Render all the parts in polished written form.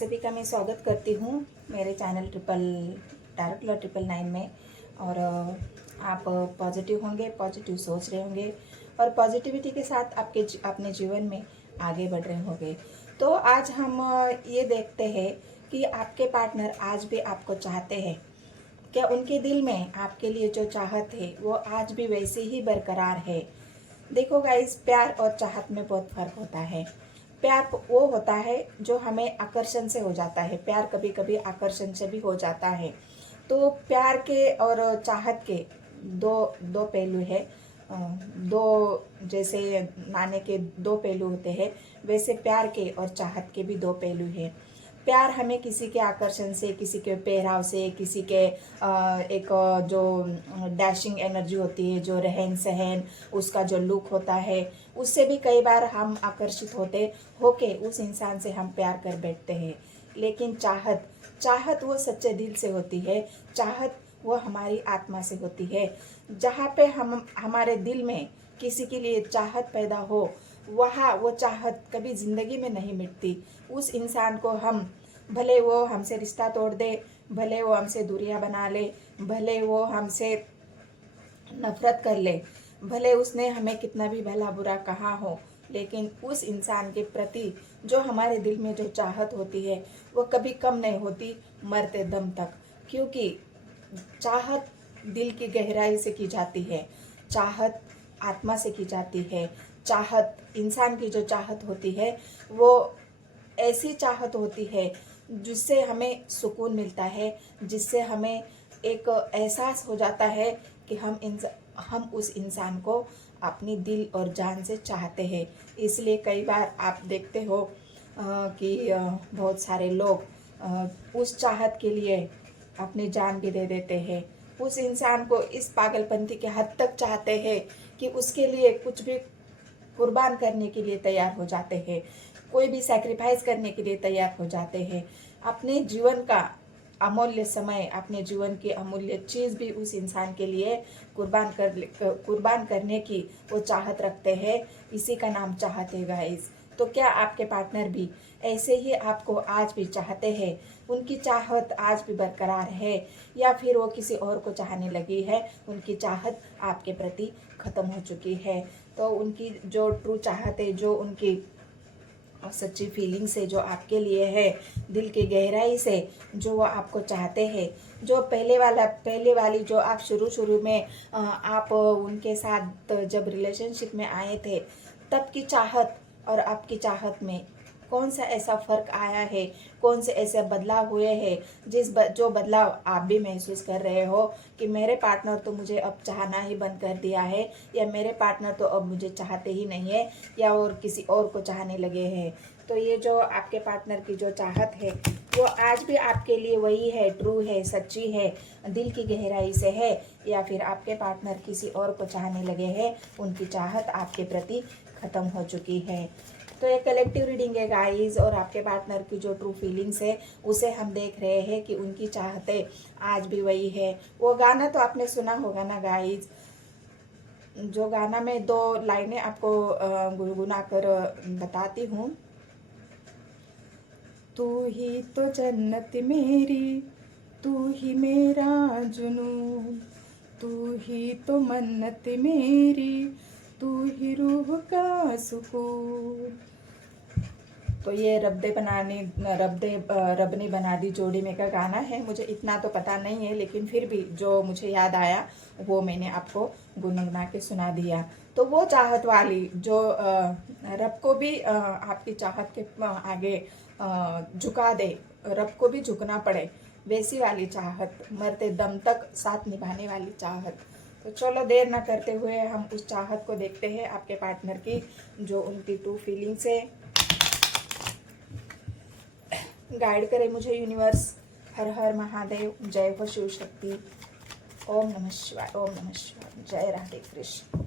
सभी का मैं स्वागत करती हूँ मेरे चैनल टैरोट लव 999 में। और आप पॉजिटिव होंगे, पॉजिटिव सोच रहे होंगे और पॉजिटिविटी के साथ अपने जीवन में आगे बढ़ रहे होंगे। तो आज हम ये देखते हैं कि आपके पार्टनर आज भी आपको चाहते हैं क्या, उनके दिल में आपके लिए जो चाहत है वो आज भी वैसे ही बरकरार है। देखो गाइस, प्यार और चाहत में बहुत फर्क होता है। प्यार वो होता है जो हमें आकर्षण से हो जाता है, प्यार कभी कभी आकर्षण से भी हो जाता है। तो प्यार के और चाहत के दो दो पहलू है। दो जैसे नाणे के दो पहलू होते हैं, वैसे प्यार के और चाहत के भी दो पहलू हैं। प्यार हमें किसी के आकर्षण से, किसी के पहराव से, किसी के एक जो डैशिंग एनर्जी होती है, जो रहन सहन, उसका जो लुक होता है, उससे भी कई बार हम आकर्षित होके उस इंसान से हम प्यार कर बैठते हैं। लेकिन चाहत चाहत वो सच्चे दिल से होती है। चाहत वो हमारी आत्मा से होती है। जहाँ पे हम हमारे दिल में किसी के लिए चाहत पैदा हो, वहाँ वो चाहत कभी ज़िंदगी में नहीं मिटती। उस इंसान को हम, भले वो हमसे रिश्ता तोड़ दे, भले वो हमसे दूरियां बना ले, भले वो हमसे नफरत कर ले, भले उसने हमें कितना भी भला बुरा कहा हो, लेकिन उस इंसान के प्रति जो हमारे दिल में जो चाहत होती है वो कभी कम नहीं होती, मरते दम तक। क्योंकि चाहत दिल की गहराई से की जाती है, चाहत आत्मा से की जाती है। चाहत, इंसान की जो चाहत होती है वो ऐसी चाहत होती है जिससे हमें सुकून मिलता है, जिससे हमें एक एहसास हो जाता है कि हम उस इंसान को अपनी दिल और जान से चाहते हैं। इसलिए कई बार आप देखते हो कि बहुत सारे लोग उस चाहत के लिए अपनी जान भी दे देते हैं। उस इंसान को इस पागलपंती के हद तक चाहते हैं कि उसके लिए कुछ भी कुर्बान करने के लिए तैयार हो जाते हैं, कोई भी सैक्रिफाइस करने के लिए तैयार हो जाते हैं। अपने जीवन का अमूल्य समय, अपने जीवन की अमूल्य चीज़ भी उस इंसान के लिए कुर्बान करने की वो चाहत रखते हैं। इसी का नाम चाहत है गाइस। तो क्या आपके पार्टनर भी ऐसे ही आपको आज भी चाहते हैं? उनकी चाहत आज भी बरकरार है या फिर वो किसी और को चाहने लगी है? उनकी चाहत आपके प्रति खत्म हो चुकी है। तो उनकी जो ट्रू चाहत है, जो उनकी और सच्ची फीलिंग से जो आपके लिए है, दिल की गहराई से जो वो आपको चाहते हैं, जो पहले वाली जो आप शुरू में आप उनके साथ जब रिलेशनशिप में आए थे, तब की चाहत और अब की चाहत में कौन सा ऐसा फर्क आया है, कौन से ऐसे बदलाव हुए हैं जो बदलाव आप भी महसूस कर रहे हो कि मेरे पार्टनर तो मुझे अब चाहना ही बंद कर दिया है, या मेरे पार्टनर तो अब मुझे चाहते ही नहीं है, या और किसी और को चाहने लगे हैं। तो ये जो आपके पार्टनर की जो चाहत है वो आज भी आपके लिए वही है, ट्रू है, सच्ची है, दिल की गहराई से है, या फिर आपके पार्टनर किसी और को चाहने लगे हैं, उनकी चाहत आपके प्रति खत्म हो चुकी है। तो ये कलेक्टिव रीडिंग है गाइस, और आपके पार्टनर की जो ट्रू फीलिंग्स है उसे हम देख रहे हैं कि उनकी चाहते आज भी वही है। वो गाना तो आपने सुना होगा ना गाइस, जो गाना मैं दो लाइनें आपको गुनगुना कर बताती हूँ। तू ही तो जन्नत मेरी, तू ही मेरा जुनून, तू ही तो मन्नत मेरी, तू ही रूह का सुकून। तो ये रब ने बना दी जोड़ी में का गाना है। मुझे इतना तो पता नहीं है, लेकिन फिर भी जो मुझे याद आया वो मैंने आपको गुनगुना के सुना दिया। तो वो चाहत वाली जो रब को भी आपकी चाहत के आगे झुका दे, रब को भी झुकना पड़े, वैसी वाली चाहत, मरते दम तक साथ निभाने वाली चाहत। तो चलो देर ना करते हुए हम उस चाहत को देखते हैं आपके पार्टनर की, जो उनकी ट्रू फीलिंग्स है। गाइड करे मुझे यूनिवर्स। हर हर महादेव, जय हो शिव शक्ति। ओम नमः शिवाय, ओम नमः शिवाय, जय राधे कृष्ण।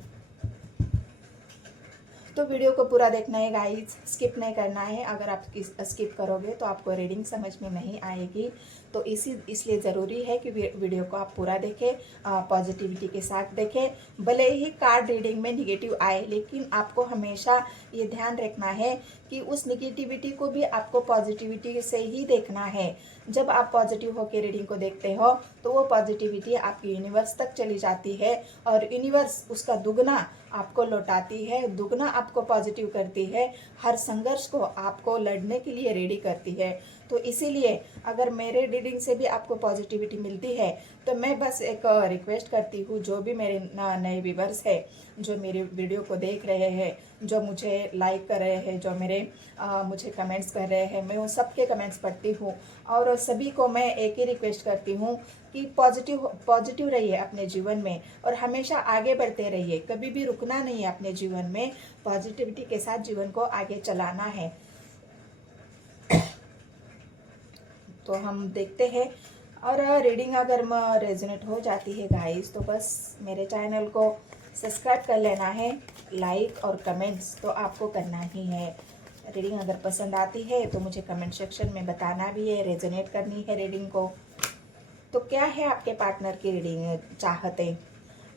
तो वीडियो को पूरा देखना है गाइस, स्किप नहीं करना है। अगर आप स्किप करोगे तो आपको रीडिंग समझ में नहीं आएगी। तो इसलिए ज़रूरी है कि वीडियो को आप पूरा देखें, पॉजिटिविटी के साथ देखें। भले ही कार्ड रीडिंग में निगेटिव आए, लेकिन आपको हमेशा ये ध्यान रखना है कि उस निगेटिविटी को भी आपको पॉजिटिविटी से ही देखना है। जब आप पॉजिटिव होकर रीडिंग को देखते हो तो वो पॉजिटिविटी आपकी यूनिवर्स तक चली जाती है और यूनिवर्स उसका दुगना आपको लौटाती है, दुगना आपको पॉजिटिव करती है, हर संघर्ष को आपको लड़ने के लिए रेडी करती है। तो इसीलिए अगर मेरे रीडिंग से भी आपको पॉजिटिविटी मिलती है तो मैं बस एक रिक्वेस्ट करती हूँ, जो भी मेरे नए व्यूअर्स है, जो मेरे वीडियो को देख रहे हैं, जो मुझे लाइक कर रहे हैं, जो मुझे कमेंट्स कर रहे हैं, मैं उन सबके कमेंट्स पढ़ती हूँ और सभी को मैं एक ही रिक्वेस्ट करती हूँ कि पॉजिटिव रहिए अपने जीवन में और हमेशा आगे बढ़ते रहिए, कभी भी रुकना नहीं है अपने जीवन में, पॉजिटिविटी के साथ जीवन को आगे चलाना है। तो हम देखते हैं, और रीडिंग अगर रेजोनेट हो जाती है गाइस तो बस मेरे चैनल को सब्सक्राइब कर लेना है, लाइक और कमेंट्स तो आपको करना ही है। रीडिंग अगर पसंद आती है तो मुझे कमेंट सेक्शन में बताना भी है, रेजोनेट करनी है रीडिंग को। तो क्या है आपके पार्टनर की रीडिंग चाहते?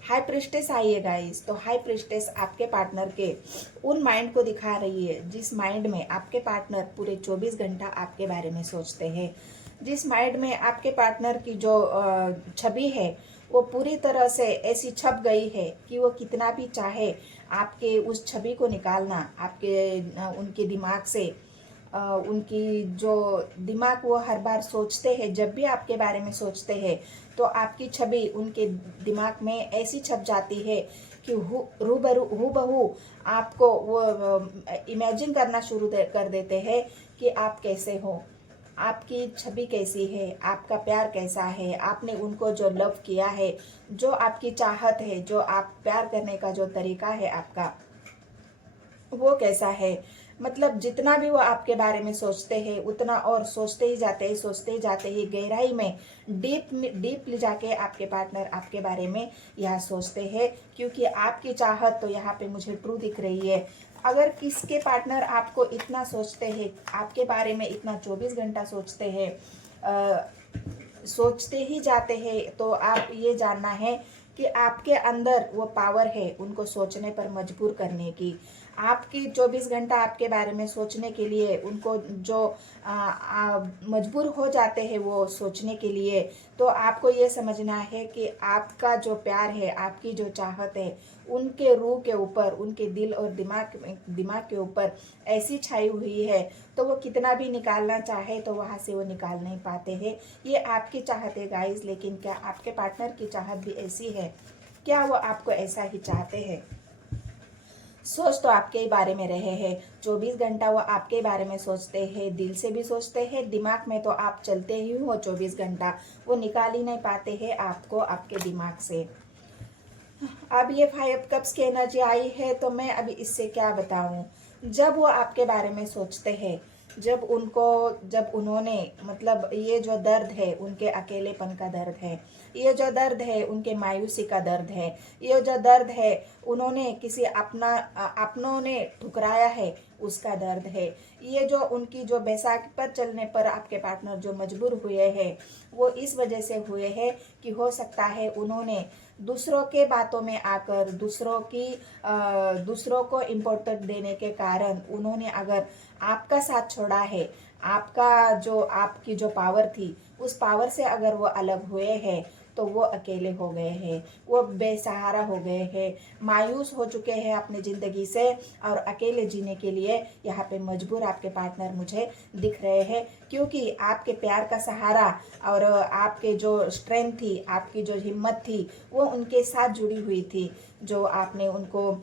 हाई प्रिस्टेस आई है गाइस। तो हाई प्रिस्टेस आपके पार्टनर के उन माइंड को दिखा रही है जिस माइंड में आपके पार्टनर पूरे 24 घंटा आपके बारे में सोचते हैं, जिस माइंड में आपके पार्टनर की जो छवि है वो पूरी तरह से ऐसी छप गई है कि वो कितना भी चाहे आपके उस छवि को निकालना आपके उनके दिमाग से, उनकी जो दिमाग वो हर बार सोचते हैं, जब भी आपके बारे में सोचते हैं तो आपकी छवि उनके दिमाग में ऐसी छप जाती है कि हूबहू आपको वो इमेजिन करना शुरू कर देते हैं कि आप कैसे हो, आपकी छवि कैसी है, आपका प्यार कैसा है, आपने उनको जो लव किया है, जो आपकी चाहत है, जो आप प्यार करने का जो तरीका है आपका वो कैसा है। मतलब जितना भी वो आपके बारे में सोचते हैं उतना और सोचते ही जाते हैं, सोचते ही जाते हैं, गहराई में डीप ले जाके आपके पार्टनर आपके बारे में यह सोचते हैं, क्योंकि आपकी चाहत तो यहाँ पे मुझे ट्रू दिख रही है। अगर किसके पार्टनर आपको इतना सोचते हैं, आपके बारे में इतना 24 घंटा सोचते हैं, सोचते ही जाते हैं, तो आप ये जानना है कि आपके अंदर वो पावर है उनको सोचने पर मजबूर करने की। आपकी 24 घंटा आपके बारे में सोचने के लिए उनको जो मजबूर हो जाते हैं वो सोचने के लिए, तो आपको ये समझना है कि आपका जो प्यार है, आपकी जो चाहत है, उनके रूह के ऊपर, उनके दिल और दिमाग के ऊपर ऐसी छाई हुई है, तो वो कितना भी निकालना चाहे तो वहाँ से वो निकाल नहीं पाते हैं। ये आपकी चाहत है गाइस, लेकिन क्या आपके पार्टनर की चाहत भी ऐसी है? क्या वो आपको ऐसा ही चाहते हैं? सोच तो आपके ही बारे में रहे हैं, 24 घंटा वो आपके बारे में सोचते हैं, दिल से भी सोचते हैं, दिमाग में तो आप चलते ही हो 24 घंटा, वो निकाल ही नहीं पाते हैं आपको आपके दिमाग से। अब ये 5 कप्स की एनर्जी आई है, तो मैं अभी इससे क्या बताऊं। जब वो आपके बारे में सोचते हैं, जब उन्होंने मतलब ये जो दर्द है उनके अकेलेपन का दर्द है, ये जो दर्द है उनके मायूसी का दर्द है, ये जो दर्द है उन्होंने किसी अपनों ने ठुकराया है उसका दर्द है, ये जो उनकी जो बैसाखी पर चलने पर आपके पार्टनर जो मजबूर हुए हैं वो इस वजह से हुए हैं कि हो सकता है उन्होंने दूसरों के बातों में आकर दूसरों को इम्पोर्टेंट देने के कारण उन्होंने अगर आपका साथ छोड़ा है, आपकी जो पावर थी उस पावर से अगर वो अलग हुए हैं तो वो अकेले हो गए हैं, वो बेसहारा हो गए हैं, मायूस हो चुके हैं अपनी ज़िंदगी से और अकेले जीने के लिए यहाँ पे मजबूर आपके पार्टनर मुझे दिख रहे हैं, क्योंकि आपके प्यार का सहारा और आपके जो स्ट्रेंथ थी, आपकी जो हिम्मत थी वो उनके साथ जुड़ी हुई थी, जो आपने उनको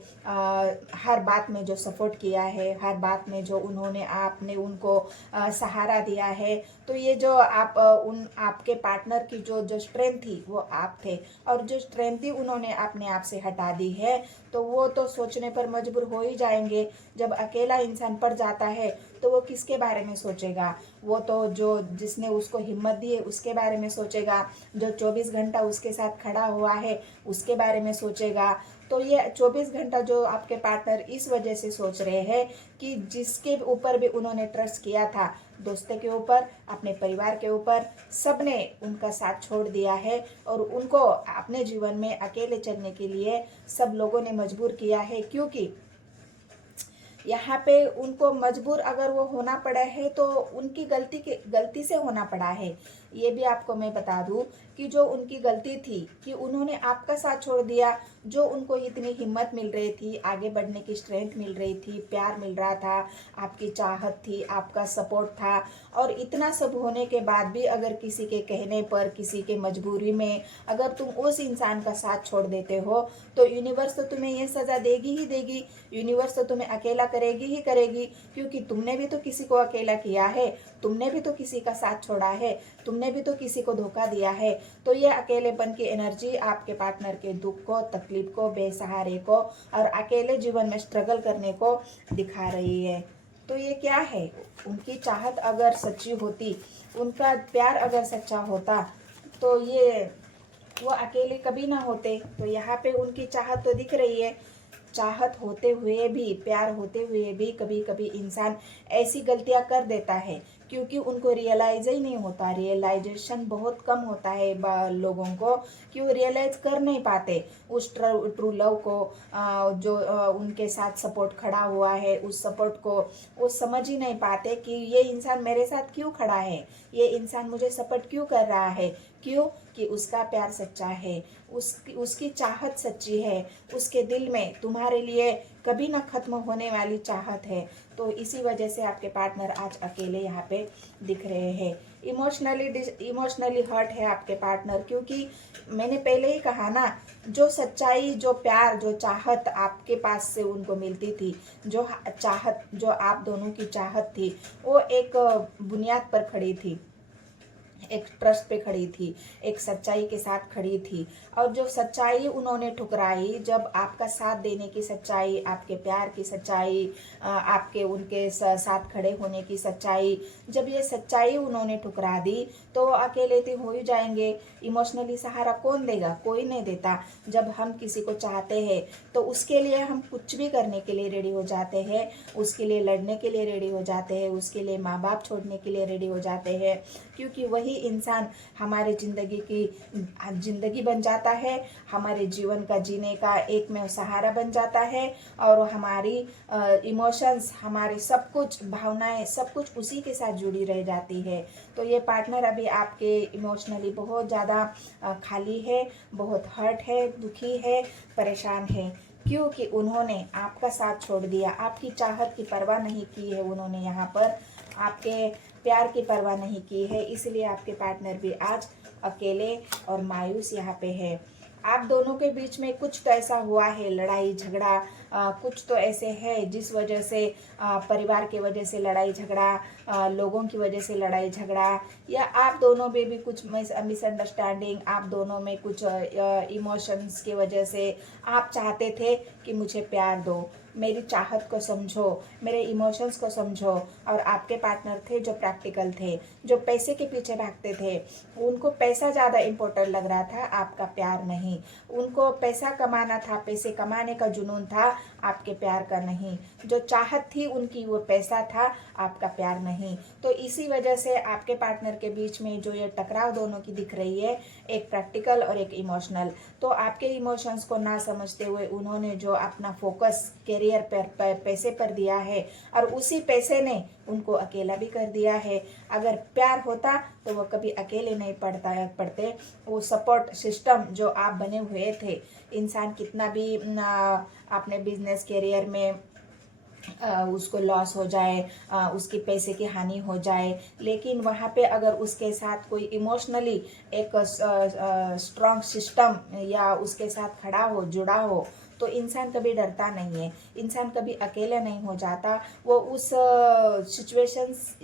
हर बात में जो सपोर्ट किया है, हर बात में जो आपने उनको सहारा दिया है, तो ये जो आपके पार्टनर की जो स्ट्रेंथ थी वो आप थे, और जो स्ट्रेंथ थी उन्होंने अपने आप से हटा दी है, तो वो तो सोचने पर मजबूर हो ही जाएंगे। जब अकेला इंसान पड़ जाता है तो वो किसके बारे में सोचेगा? वो तो जिसने उसको हिम्मत दी है उसके बारे में सोचेगा, जो 24 घंटा उसके साथ खड़ा हुआ है उसके बारे में सोचेगा। तो ये 24 घंटा जो आपके पार्टनर इस वजह से सोच रहे हैं कि जिसके ऊपर भी उन्होंने ट्रस्ट किया था, दोस्तों के ऊपर, अपने परिवार के ऊपर, सब ने उनका साथ छोड़ दिया है और उनको अपने जीवन में अकेले चलने के लिए सब लोगों ने मजबूर किया है। क्योंकि यहाँ पे उनको मजबूर अगर वो होना पड़ा है तो उनकी गलती से होना पड़ा है। ये भी आपको मैं बता दूं कि जो उनकी गलती थी कि उन्होंने आपका साथ छोड़ दिया, जो उनको इतनी हिम्मत मिल रही थी, आगे बढ़ने की स्ट्रेंथ मिल रही थी, प्यार मिल रहा था, आपकी चाहत थी, आपका सपोर्ट था, और इतना सब होने के बाद भी अगर किसी के कहने पर, किसी के मजबूरी में अगर तुम उस इंसान का साथ छोड़ देते हो तो यूनिवर्स तो तुम्हें ये सज़ा देगी ही देगी। यूनिवर्स तो तुम्हें अकेला करेगी ही करेगी, क्योंकि तुमने भी तो किसी को अकेला किया है, तुमने भी तो किसी का साथ छोड़ा है, तुमने भी तो किसी को धोखा दिया है। तो ये अकेलेपन की एनर्जी आपके पार्टनर के दुख को, तकलीफ को, बेसहारे को और अकेले जीवन में स्ट्रगल करने को दिखा रही है। तो ये क्या है? उनकी चाहत अगर सच्ची होती, उनका प्यार अगर सच्चा होता तो ये वो अकेले कभी ना होते। तो यहाँ पे उनकी चाहत तो दिख रही है। चाहत होते हुए भी, प्यार होते हुए भी कभी कभी इंसान ऐसी गलतियां कर देता है क्योंकि उनको रियलाइज ही नहीं होता। रियलाइजेशन बहुत कम होता है लोगों को, कि वो रियलाइज कर नहीं पाते उस ट्रू लव को, जो उनके साथ सपोर्ट खड़ा हुआ है, उस सपोर्ट को वो समझ ही नहीं पाते कि ये इंसान मेरे साथ क्यों खड़ा है, ये इंसान मुझे सपोर्ट क्यों कर रहा है। क्यों? कि उसका प्यार सच्चा है, उसकी चाहत सच्ची है, उसके दिल में तुम्हारे लिए कभी ना खत्म होने वाली चाहत है। तो इसी वजह से आपके पार्टनर आज अकेले यहाँ पे दिख रहे हैं। इमोशनली हर्ट है आपके पार्टनर, क्योंकि मैंने पहले ही कहा ना, जो सच्चाई, जो प्यार, जो चाहत आपके पास से उनको मिलती थी, जो चाहत, जो आप दोनों की चाहत थी, वो एक बुनियाद पर खड़ी थी, एक ट्रस्ट पे खड़ी थी, एक सच्चाई के साथ खड़ी थी। और जो सच्चाई उन्होंने ठुकराई, जब आपका साथ देने की सच्चाई, आपके प्यार की सच्चाई, आपके उनके साथ खड़े होने की सच्चाई, जब ये सच्चाई उन्होंने ठुकरा दी तो अकेले तो हो ही जाएंगे। इमोशनली सहारा कौन देगा? कोई नहीं देता। जब हम किसी को चाहते हैं तो उसके लिए हम कुछ भी करने के लिए रेडी हो जाते हैं, उसके लिए लड़ने के लिए रेडी हो जाते हैं, उसके लिए माँ बाप छोड़ने के लिए रेडी हो जाते हैं, क्योंकि वही इंसान हमारे जिंदगी बन जाता है, हमारे जीवन का जीने का एकमेव सहारा बन जाता है, और हमारी इमोशंस, हमारी सब कुछ भावनाएं, सब कुछ उसी के साथ जुड़ी रह जाती है। तो ये पार्टनर अभी आपके इमोशनली बहुत ज़्यादा खाली है, बहुत हर्ट है, दुखी है, परेशान है, क्योंकि उन्होंने आपका साथ छोड़ दिया, आपकी चाहत की परवाह नहीं की है उन्होंने, यहाँ पर आपके प्यार की परवाह नहीं की है। इसलिए आपके पार्टनर भी आज अकेले और मायूस यहाँ पे है। आप दोनों के बीच में कुछ तो ऐसा हुआ है, लड़ाई झगड़ा, कुछ तो ऐसे है जिस वजह से परिवार के वजह से लड़ाई झगड़ा, लोगों की वजह से लड़ाई झगड़ा, या आप दोनों में भी कुछ मिसअंडरस्टैंडिंग, आप दोनों में कुछ इमोशंस की वजह से आप चाहते थे कि मुझे प्यार दो, मेरी चाहत को समझो, मेरे इमोशंस को समझो, और आपके पार्टनर थे जो प्रैक्टिकल थे, जो पैसे के पीछे भागते थे, उनको पैसा ज़्यादा इम्पोर्टेंट लग रहा था, आपका प्यार नहीं। उनको पैसा कमाना था, पैसे कमाने का जुनून था, आपके प्यार का नहीं। जो चाहत थी उनकी वो पैसा था, आपका प्यार नहीं। तो इसी वजह से आपके पार्टनर के बीच में जो ये टकराव दोनों की दिख रही है, एक प्रैक्टिकल और एक इमोशनल। तो आपके इमोशंस को ना समझते हुए उन्होंने जो अपना फोकस कैरियर पर, पैसे पर दिया है, और उसी पैसे ने उनको अकेला भी कर दिया है। अगर प्यार होता तो वो कभी अकेले नहीं पड़ते। वो सपोर्ट सिस्टम जो आप बने हुए थे, इंसान कितना भी अपने बिजनेस कैरियर में उसको लॉस हो जाए, उसकी पैसे की हानि हो जाए, लेकिन वहाँ पे अगर उसके साथ कोई इमोशनली एक स्ट्रॉन्ग सिस्टम या उसके साथ खड़ा हो, जुड़ा हो, तो इंसान कभी डरता नहीं है, इंसान कभी अकेला नहीं हो जाता। वो उस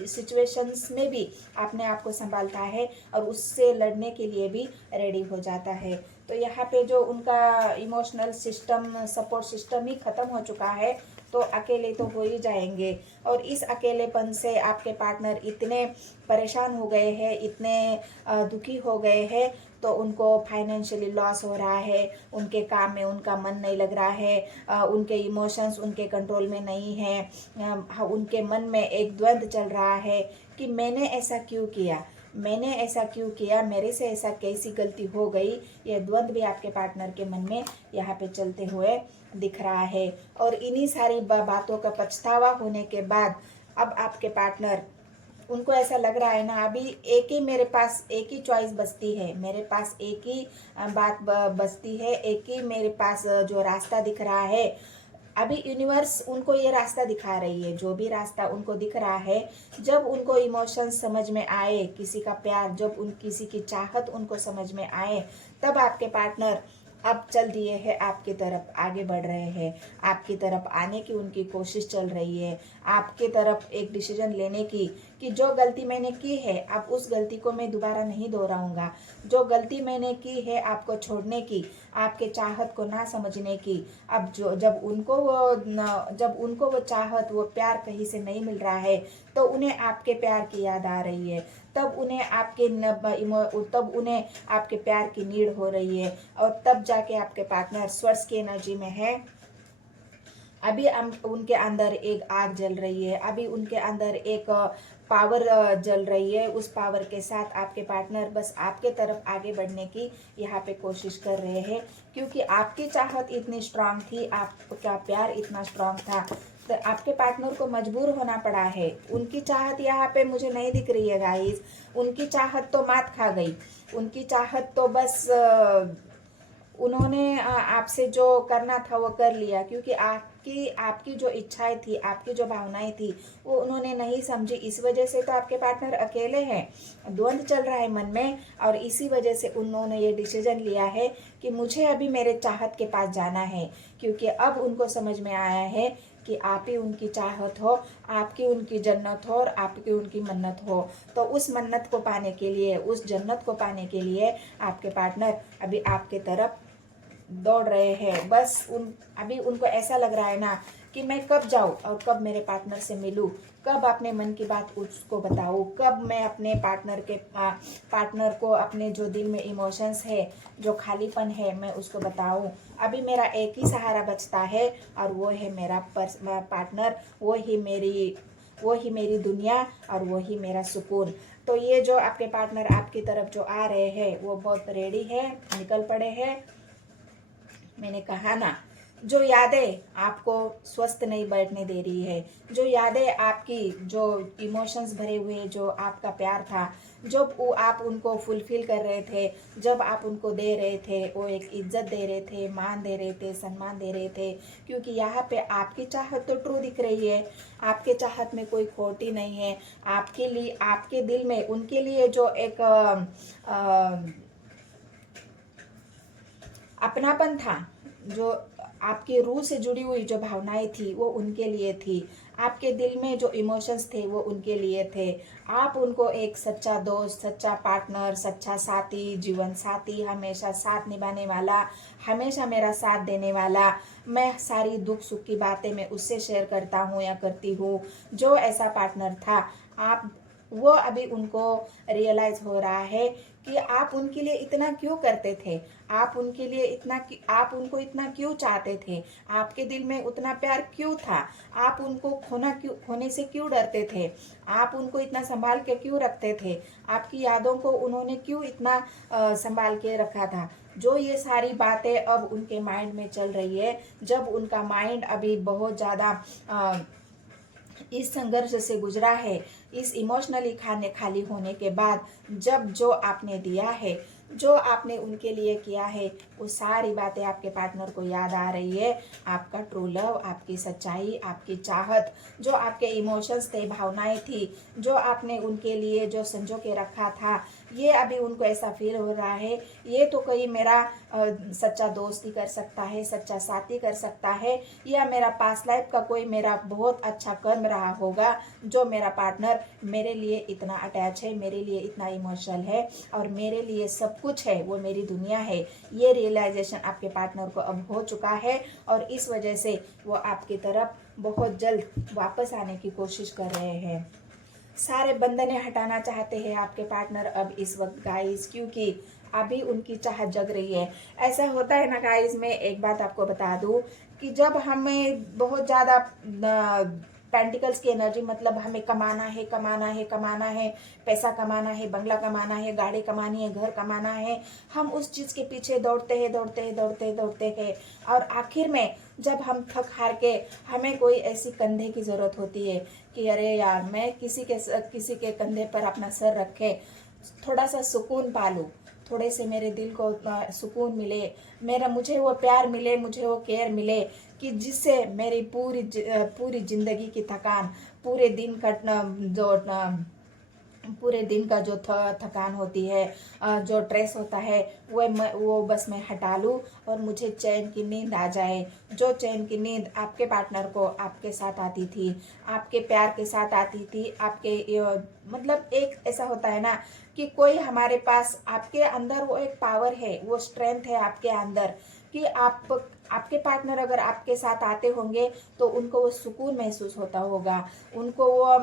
सिचुएशंस में भी अपने आप को संभालता है और उससे लड़ने के लिए भी रेडी हो जाता है। तो यहाँ पे जो उनका इमोशनल सिस्टम, सपोर्ट सिस्टम ही ख़त्म हो चुका है, तो अकेले तो हो ही जाएंगे। और इस अकेलेपन से आपके पार्टनर इतने परेशान हो गए हैं, इतने दुखी हो गए हैं, तो उनको फाइनेंशियली लॉस हो रहा है, उनके काम में उनका मन नहीं लग रहा है, उनके इमोशंस उनके कंट्रोल में नहीं है, उनके मन में एक द्वंद्व चल रहा है कि मैंने ऐसा क्यों किया, मैंने ऐसा क्यों किया, मेरे से ऐसा कैसी गलती हो गई। यह द्वंद्व भी आपके पार्टनर के मन में यहाँ पे चलते हुए दिख रहा है। और इन्हीं सारी बातों का पछतावा होने के बाद अब आपके पार्टनर, उनको ऐसा लग रहा है ना, अभी एक ही मेरे पास एक ही चॉइस बचती है, मेरे पास एक ही बात बचती है, एक ही मेरे पास जो रास्ता दिख रहा है। अभी यूनिवर्स उनको ये रास्ता दिखा रही है, जो भी रास्ता उनको दिख रहा है, जब उनको इमोशंस समझ में आए, किसी का प्यार, जब किसी की चाहत उनको समझ में आए, तब आपके पार्टनर अब चल दिए हैं आपकी तरफ, आगे बढ़ रहे हैं, आपकी तरफ आने की उनकी कोशिश चल रही है, आपकी तरफ एक डिसीजन लेने की कि जो गलती मैंने की है अब उस गलती को मैं दोबारा नहीं दोहराऊंगा, जो गलती मैंने की है आपको छोड़ने की, आपके चाहत को ना समझने की, अब जब उनको वो चाहत, वो प्यार कहीं से नहीं मिल रहा है, तो उन्हें आपके प्यार की याद आ रही है, तब उन्हें आपके प्यार की नीड हो रही है, और तब जाके आपके पार्टनर स्वर्ग की एनर्जी में है। अभी उनके अंदर एक आग जल रही है, अभी उनके अंदर एक पावर जल रही है। उस पावर के साथ आपके पार्टनर बस आपके तरफ आगे बढ़ने की यहाँ पे कोशिश कर रहे हैं, क्योंकि आपकी चाहत इतनी स्ट्रांग थी, आपका प्यार इतना स्ट्रांग था, तो आपके पार्टनर को मजबूर होना पड़ा है। उनकी चाहत यहाँ पे मुझे नहीं दिख रही है गाइस, उनकी चाहत तो मात खा गई, उनकी चाहत तो बस उन्होंने आपसे जो करना था वो कर लिया, क्योंकि आपकी जो इच्छाएं थी, आपकी जो भावनाएं थी, वो उन्होंने नहीं समझी। इस वजह से तो आपके पार्टनर अकेले हैं, द्वंद्व चल रहा है मन में, और इसी वजह से उन्होंने ये डिसीजन लिया है कि मुझे अभी मेरे चाहत के पास जाना है, क्योंकि अब उनको समझ में आया है कि आप ही उनकी चाहत हो, आपकी उनकी जन्नत हो और आपकी उनकी मन्नत हो। तो उस मन्नत को पाने के लिए, उस जन्नत को पाने के लिए आपके पार्टनर अभी आपके तरफ दौड़ रहे हैं। बस अभी उनको ऐसा लग रहा है ना कि मैं कब जाऊं और कब मेरे पार्टनर से मिलूं, कब अपने मन की बात उसको बताऊं, कब मैं अपने पार्टनर को अपने जो दिल में इमोशंस है, जो खालीपन है, मैं उसको बताऊं। अभी मेरा एक ही सहारा बचता है और वो है मेरा पार्टनर, वो ही मेरी दुनिया और वो ही मेरा सुकून। तो ये जो आपके पार्टनर आपकी तरफ जो आ रहे हैं वो बहुत रेडी है, निकल पड़े हैं। मैंने कहा ना, जो यादें आपको स्वस्थ नहीं बैठने दे रही है, जो यादें आपकी, जो इमोशंस भरे हुए, जो आपका प्यार था, जब वो आप उनको फुलफिल कर रहे थे, जब आप उनको दे रहे थे, वो एक इज्जत दे रहे थे, मान दे रहे थे, सम्मान दे रहे थे, क्योंकि यहाँ पे आपकी चाहत तो ट्रू दिख रही है, आपके चाहत में कोई खोटी नहीं है। आपके लिए, आपके दिल में उनके लिए जो एक अपनापन था, जो आपके रूह से जुड़ी हुई जो भावनाएं थी, वो उनके लिए थी। आपके दिल में जो इमोशंस थे वो उनके लिए थे। आप उनको एक सच्चा दोस्त, सच्चा पार्टनर, सच्चा साथी, जीवन साथी, हमेशा साथ निभाने वाला, हमेशा मेरा साथ देने वाला, मैं सारी दुख सुख की बातें मैं उससे शेयर करता हूँ या करती हूँ, जो ऐसा पार्टनर था, आप वो अभी उनको रियलाइज हो रहा है कि आप उनके लिए इतना क्यों करते थे, आप उनको इतना क्यों चाहते थे, आपके दिल में उतना प्यार क्यों था, आप उनको खोने से क्यों डरते थे, आप उनको इतना संभाल के क्यों रखते थे, आपकी यादों को उन्होंने क्यों इतना संभाल के रखा था। जो ये सारी बातें अब उनके माइंड में चल रही है, जब उनका माइंड अभी बहुत ज़्यादा इस संघर्ष से गुजरा है, इस इमोशनली खाली होने के बाद, जब जो आपने दिया है, जो आपने उनके लिए किया है, वो सारी बातें आपके पार्टनर को याद आ रही है। आपका ट्रू लव, आपकी सच्चाई, आपकी चाहत, जो आपके इमोशंस थे, भावनाएं थी, जो आपने उनके लिए जो संजो के रखा था, ये अभी उनको ऐसा फील हो रहा है, ये तो कोई मेरा सच्चा दोस्त ही कर सकता है, सच्चा साथी कर सकता है, या मेरा पास्ट लाइफ का कोई मेरा बहुत अच्छा कर्म रहा होगा, जो मेरा पार्टनर मेरे लिए इतना अटैच है, मेरे लिए इतना इमोशनल है और मेरे लिए सब कुछ है, वो मेरी दुनिया है। ये रियलाइजेशन आपके पार्टनर को अब हो चुका है, और इस वजह से वो आपकी तरफ बहुत जल्द वापस आने की कोशिश कर रहे हैं। सारे बंधने हटाना चाहते हैं आपके पार्टनर अब इस वक्त गाइस, क्योंकि अभी उनकी चाहत जग रही है। ऐसा होता है ना गाइस, मैं एक बात आपको बता दूं कि जब हमें बहुत ज़्यादा पेंटिकल्स की एनर्जी, मतलब हमें कमाना है कमाना है कमाना है, पैसा कमाना है, बंगला कमाना है, गाड़ी कमानी है, घर कमाना है, हम उस चीज़ के पीछे दौड़ते हैं दौड़ते हैं दौड़ते हैं दौड़ते हैं, और आखिर में जब हम थक हार के हमें कोई ऐसी कंधे की ज़रूरत होती है कि अरे यार मैं किसी के कंधे पर अपना सर रखे, थोड़ा सा सुकून पालूँ, थोड़े से मेरे दिल को सुकून मिले, मुझे वो प्यार मिले, मुझे वो केयर मिले कि जिससे मेरी पूरी जिंदगी की थकान, पूरे दिन का जो पूरे दिन का जो थकान होती है, जो स्ट्रेस होता है, वो बस मैं हटा लूँ और मुझे चैन की नींद आ जाए। जो चैन की नींद आपके पार्टनर को आपके साथ आती थी, आपके प्यार के साथ आती थी, मतलब एक ऐसा होता है ना कि कोई हमारे पास, आपके अंदर वो एक पावर है, वो स्ट्रेंथ है आपके अंदर कि आपके पार्टनर अगर आपके साथ आते होंगे तो उनको वो सुकून महसूस होता होगा, उनको वो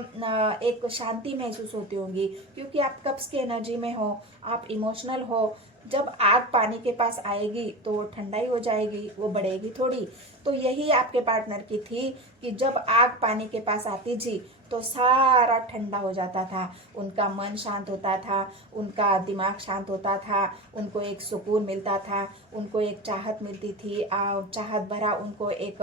एक शांति महसूस होती होगी, क्योंकि आप कब्ज की एनर्जी में हो, आप इमोशनल हो। जब आग पानी के पास आएगी तो वो ठंडाई हो जाएगी, वो बढ़ेगी थोड़ी। तो यही आपके पार्टनर की थी कि जब आग पानी के पास आती थी तो सारा ठंडा हो जाता था, उनका मन शांत होता था, उनका दिमाग शांत होता था, उनको एक सुकून मिलता था, उनको एक चाहत मिलती थी, चाहत भरा उनको एक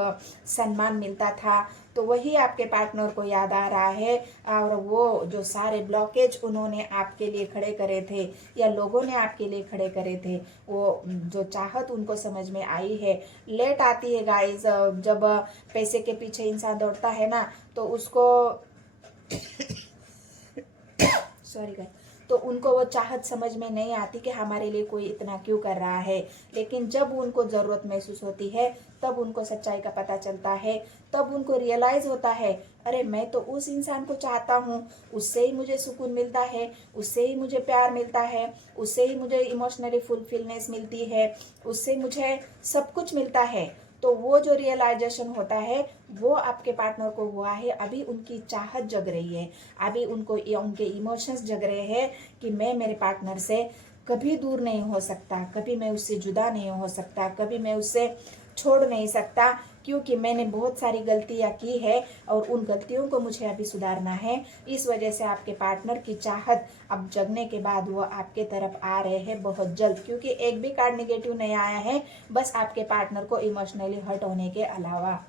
सम्मान मिलता था। तो वही आपके पार्टनर को याद आ रहा है, और वो जो सारे ब्लॉकेज उन्होंने आपके लिए खड़े करे थे या लोगों ने आपके लिए खड़े करे थे, वो जो चाहत उनको समझ में आई है। लेट आती है गाइस, जब पैसे के पीछे इंसान दौड़ता है ना तो उसको सॉरी गाइस, तो उनको वो चाहत समझ में नहीं आती कि हमारे लिए कोई इतना क्यों कर रहा है। लेकिन जब उनको ज़रूरत महसूस होती है तब उनको सच्चाई का पता चलता है, तब उनको रियलाइज़ होता है, अरे मैं तो उस इंसान को चाहता हूँ, उससे ही मुझे सुकून मिलता है, उससे ही मुझे प्यार मिलता है, उससे ही मुझे इमोशनली फुलफिलनेस मिलती है, उससे मुझे सब कुछ मिलता है। तो वो जो रियलाइजेशन होता है वो आपके पार्टनर को हुआ है, अभी उनकी चाहत जग रही है, अभी उनके इमोशंस जग रहे हैं कि मैं मेरे पार्टनर से कभी दूर नहीं हो सकता, कभी मैं उससे जुदा नहीं हो सकता, कभी मैं उससे छोड़ नहीं सकता, क्योंकि मैंने बहुत सारी गलतियां की है और उन गलतियों को मुझे अभी सुधारना है। इस वजह से आपके पार्टनर की चाहत अब जगने के बाद वो आपके तरफ आ रहे हैं बहुत जल्द, क्योंकि एक भी कार्ड नेगेटिव नहीं आया है, बस आपके पार्टनर को इमोशनली हर्ट होने के अलावा।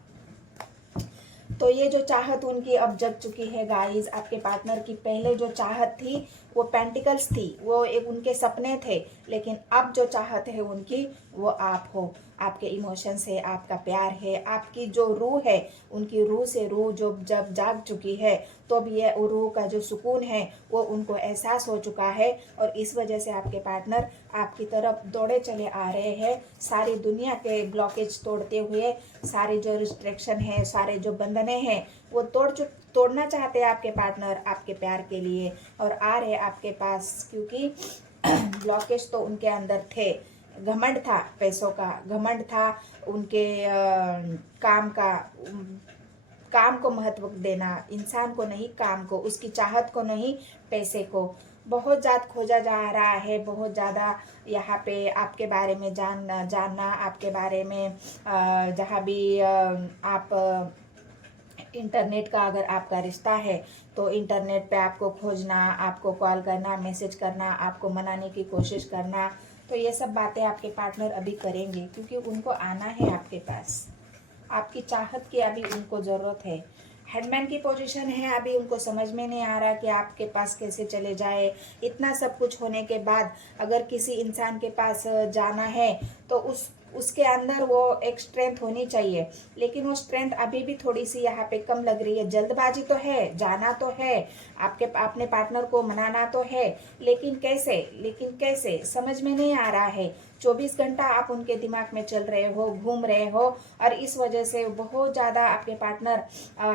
तो ये जो चाहत उनकी अब जग चुकी है गाइस, आपके पार्टनर की पहले जो चाहत थी वो पेंटिकल्स थी, वो एक उनके सपने थे, लेकिन अब जो चाहत है उनकी वो आप हो, आपके इमोशंस है, आपका प्यार है, आपकी जो रूह है, उनकी रूह से रूह जो जब जाग चुकी है तो अब ये रूह का जो सुकून है वो उनको एहसास हो चुका है, और इस वजह से आपके पार्टनर आपकी तरफ दौड़े चले आ रहे हैं, सारी दुनिया के ब्लॉकेज तोड़ते हुए, सारे जो रिस्ट्रिक्शन है, सारे जो बंधने हैं वो तोड़ना चाहते हैं आपके पार्टनर आपके प्यार के लिए, और आ रहे आपके पास, क्योंकि ब्लॉकेज तो उनके अंदर थे। घमंड था, पैसों का घमंड था, उनके काम को महत्व देना, इंसान को नहीं काम को, उसकी चाहत को नहीं पैसे को। बहुत ज़्यादा खोजा जा रहा है, बहुत ज़्यादा यहाँ पे आपके बारे में जानना, आपके बारे में जहाँ भी आप इंटरनेट का अगर आपका रिश्ता है तो इंटरनेट पे आपको खोजना, आपको कॉल करना, मैसेज करना, आपको मनाने की कोशिश करना, तो ये सब बातें आपके पार्टनर अभी करेंगे, क्योंकि उनको आना है आपके पास, आपकी चाहत की अभी उनको ज़रूरत है। हेडमैन की पोजीशन है, अभी उनको समझ में नहीं आ रहा कि आपके पास कैसे चले जाए। इतना सब कुछ होने के बाद अगर किसी इंसान के पास जाना है तो उसके अंदर वो एक स्ट्रेंथ होनी चाहिए, लेकिन वो स्ट्रेंथ अभी भी थोड़ी सी यहाँ पे कम लग रही है। जल्दबाजी तो है, जाना तो है, अपने पार्टनर को मनाना तो है, लेकिन कैसे समझ में नहीं आ रहा है। 24 घंटा आप उनके दिमाग में चल रहे हो, घूम रहे हो, और इस वजह से बहुत ज़्यादा आपके पार्टनर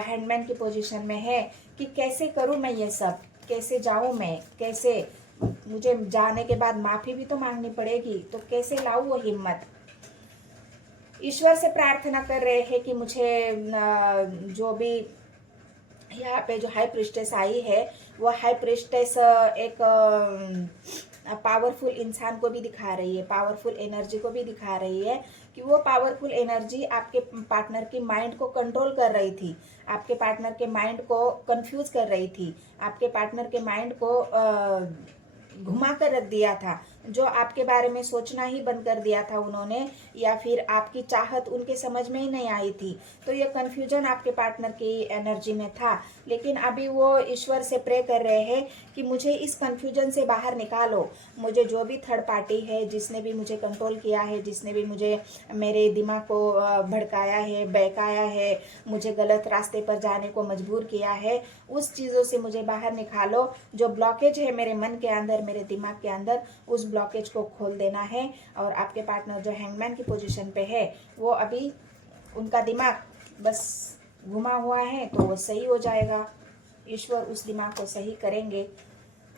हैंडमैन की पोजीशन में है कि कैसे करूँ मैं ये सब, कैसे जाऊँ मैं, कैसे, मुझे जाने के बाद माफ़ी भी तो मांगनी पड़ेगी, तो कैसे लाऊँ वो हिम्मत। ईश्वर से प्रार्थना कर रहे हैं कि मुझे जो भी यहाँ पे जो हाई प्रिस्टेस आई है वो हाई प्रिस्टेस एक पावरफुल इंसान को भी दिखा रही है, पावरफुल एनर्जी को भी दिखा रही है कि वो पावरफुल एनर्जी आपके पार्टनर की माइंड को कंट्रोल कर रही थी, आपके पार्टनर के माइंड को कंफ्यूज कर रही थी, आपके पार्टनर के माइंड को घुमा कर रख दिया था, जो आपके बारे में सोचना ही बंद कर दिया था उन्होंने, या फिर आपकी चाहत उनके समझ में ही नहीं आई थी। तो ये कन्फ्यूजन आपके पार्टनर की एनर्जी में था, लेकिन अभी वो ईश्वर से प्रे कर रहे हैं कि मुझे इस कन्फ्यूजन से बाहर निकालो। मुझे जो भी थर्ड पार्टी है, जिसने भी मुझे कंट्रोल किया है, जिसने भी मुझे मेरे दिमाग को भड़काया है, बहकाया है, मुझे गलत रास्ते पर जाने को मजबूर किया है, उस चीज़ों से मुझे बाहर निकालो। जो ब्लॉकेज है मेरे मन के अंदर, मेरे दिमाग के अंदर, उस ब्लॉकेज को खोल देना है। और आपके पार्टनर जो हैंगमैन की पोजीशन पे है, वो अभी उनका दिमाग बस घुमा हुआ है, तो वो सही हो जाएगा। ईश्वर उस दिमाग को सही करेंगे।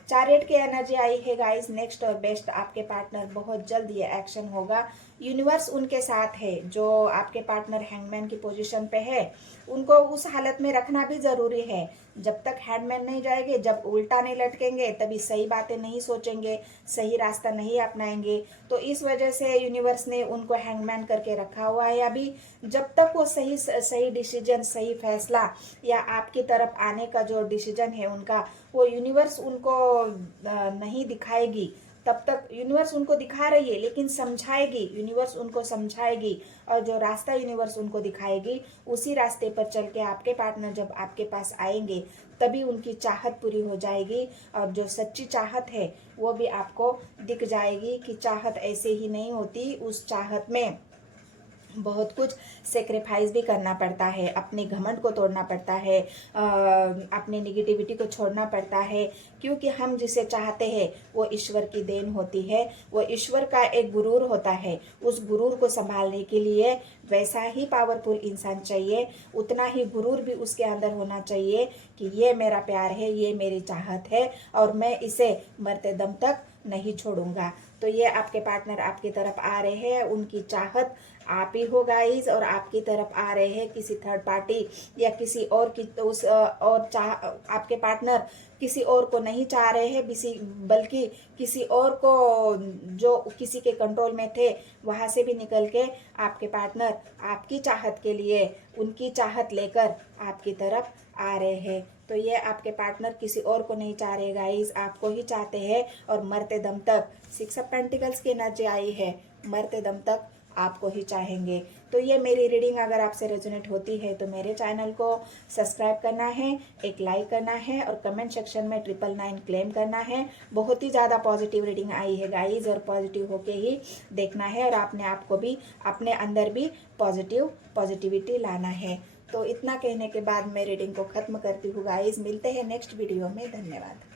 चैरियट की एनर्जी आई है गाइस। नेक्स्ट और बेस्ट आपके पार्टनर, बहुत जल्द ये एक्शन होगा। यूनिवर्स उनके साथ है। जो आपके पार्टनर हैंगमैन की पोजीशन पे है, उनको उस हालत में रखना भी जरूरी है। जब तक हैंगमैन नहीं जाएंगे, जब उल्टा नहीं लटकेंगे, तभी सही बातें नहीं सोचेंगे, सही रास्ता नहीं अपनाएंगे। तो इस वजह से यूनिवर्स ने उनको हैंगमैन करके रखा हुआ है अभी। जब तक वो सही डिसीजन, सही फैसला या आपकी तरफ आने का जो डिसीजन है उनका, वो यूनिवर्स उनको नहीं दिखाएगी, तब तक यूनिवर्स उनको दिखा रही है, लेकिन समझाएगी, यूनिवर्स उनको समझाएगी। और जो रास्ता यूनिवर्स उनको दिखाएगी, उसी रास्ते पर चल के आपके पार्टनर जब आपके पास आएंगे, तभी उनकी चाहत पूरी हो जाएगी। और जो सच्ची चाहत है वो भी आपको दिख जाएगी कि चाहत ऐसे ही नहीं होती। उस चाहत में बहुत कुछ सेक्रीफाइस भी करना पड़ता है, अपने घमंड को तोड़ना पड़ता है, अपनी निगेटिविटी को छोड़ना पड़ता है, क्योंकि हम जिसे चाहते हैं वो ईश्वर की देन होती है। वो ईश्वर का एक गुरूर होता है। उस गुरूर को संभालने के लिए वैसा ही पावरफुल इंसान चाहिए, उतना ही गुरूर भी उसके अंदर होना चाहिए कि ये मेरा प्यार है, ये मेरी चाहत है और मैं इसे मरते दम तक नहीं छोड़ूंगा। तो ये आपके पार्टनर आपकी तरफ आ रहे हैं, उनकी चाहत आप ही हो गाइस, और आपकी तरफ आ रहे हैं। किसी थर्ड पार्टी या किसी और की आपके पार्टनर किसी और को नहीं चाह रहे हैं, बल्कि किसी और को जो किसी के कंट्रोल में थे वहां से भी निकल के आपके पार्टनर आपकी चाहत के लिए, उनकी चाहत लेकर आपकी तरफ आ रहे हैं। तो ये आपके पार्टनर किसी और को नहीं चाह रहे गाइस, आपको ही चाहते हैं और मरते दम तक। 6 ऑफ पेंटिकल्स की एनर्जी आई है, मरते दम तक आपको ही चाहेंगे। तो ये मेरी रीडिंग अगर आपसे रेजोनेट होती है तो मेरे चैनल को सब्सक्राइब करना है, एक लाइक करना है और कमेंट सेक्शन में 999 क्लेम करना है। बहुत ही ज़्यादा पॉजिटिव रीडिंग आई है गाइज, और पॉजिटिव होके ही देखना है और अपने आप को भी, अपने अंदर भी पॉजिटिविटी लाना है। तो इतना कहने के बाद मैं रीडिंग को ख़त्म करती हूँ गाइज। मिलते हैं नेक्स्ट वीडियो में। धन्यवाद।